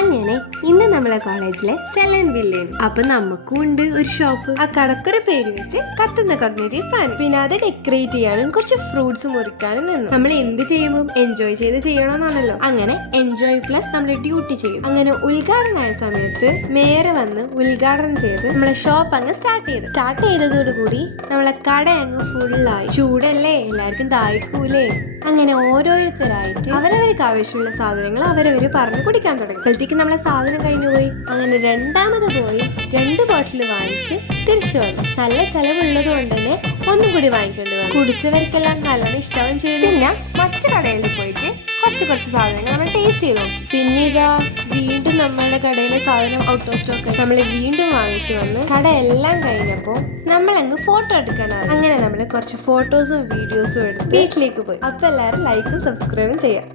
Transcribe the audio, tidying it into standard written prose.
അങ്ങനെ ഇന്ന് നമ്മളെ കോളേജിലെ സെലൻ വില്ലേന് അപ്പൊ നമുക്കും ഉണ്ട് ഒരു ഷോപ്പ്. ആ കടക്കൊരു പേര് വെച്ച് കത്തുന്ന കോഗ്നിറ്റീവ് ഫാൻ. പിന്നെ അത് ഡെക്കറേറ്റ് ചെയ്യാനും കുറച്ച് ഫ്രൂട്ട്സ് മുറിക്കാനും നിന്നു. നമ്മൾ എന്ത് ചെയ്യുമ്പോൾ എൻജോയ് ചെയ്ത് ചെയ്യണമെന്നാണല്ലോ. അങ്ങനെ എൻജോയ് പ്ലസ് നമ്മൾ ഡ്യൂട്ടി ചെയ്യും. അങ്ങനെ ഉദ്ഘാടനമായ സമയത്ത് മേയർ വന്ന് ഉദ്ഘാടനം ചെയ്ത് നമ്മളെ ഷോപ്പ് അങ്ങ് സ്റ്റാർട്ട് ചെയ്തതോടുകൂടി നമ്മളെ കട അങ്ങ് ഫുള്ളായി. ചൂടല്ലേ, എല്ലാവർക്കും ദാഹിക്കൂലേ. അങ്ങനെ ഓരോരുത്തരായിട്ട് അവരവർക്ക് ആവശ്യമുള്ള സാധനങ്ങൾ അവരവര് പറഞ്ഞു കുടിക്കാൻ തുടങ്ങി. അപ്പോഴത്തേക്ക് നമ്മളെ സാധനം കഴിഞ്ഞു പോയി. അങ്ങനെ രണ്ടാമത് പോയി 2 ബോട്ടിൽ വാങ്ങിച്ച് തിരിച്ചു വന്നു. നല്ല ചെലവുള്ളത് കൊണ്ട് തന്നെ ഒന്നും കൂടി വാങ്ങിക്കേണ്ടി വന്നു. കുടിച്ചവർക്കെല്ലാം നല്ലോണം ഇഷ്ടവും ചെയ്തു. പിന്നെ മറ്റു കടയിൽ പോയിട്ട് കുറച്ച് സാധനങ്ങൾ നമ്മൾ ടേസ്റ്റ് ചെയ്ത് നോക്കി. പിന്നെ ഇതാ വീണ്ടും നമ്മളുടെ കടയിലെ സാധനം ഔട്ട് ഓഫ് സ്റ്റോക്ക്. നമ്മൾ വീണ്ടും വാങ്ങിച്ചു വന്ന് കടയെല്ലാം കഴിഞ്ഞപ്പോൾ നമ്മൾ അങ്ങ് ഫോട്ടോ എടുക്കാനാണ്. അങ്ങനെ നമ്മൾ കുറച്ച് ഫോട്ടോസും വീഡിയോസും എടുത്ത് വീട്ടിലേക്ക് പോയി. അപ്പൊ എല്ലാവരും ലൈക്കും സബ്സ്ക്രൈബും ചെയ്യാം.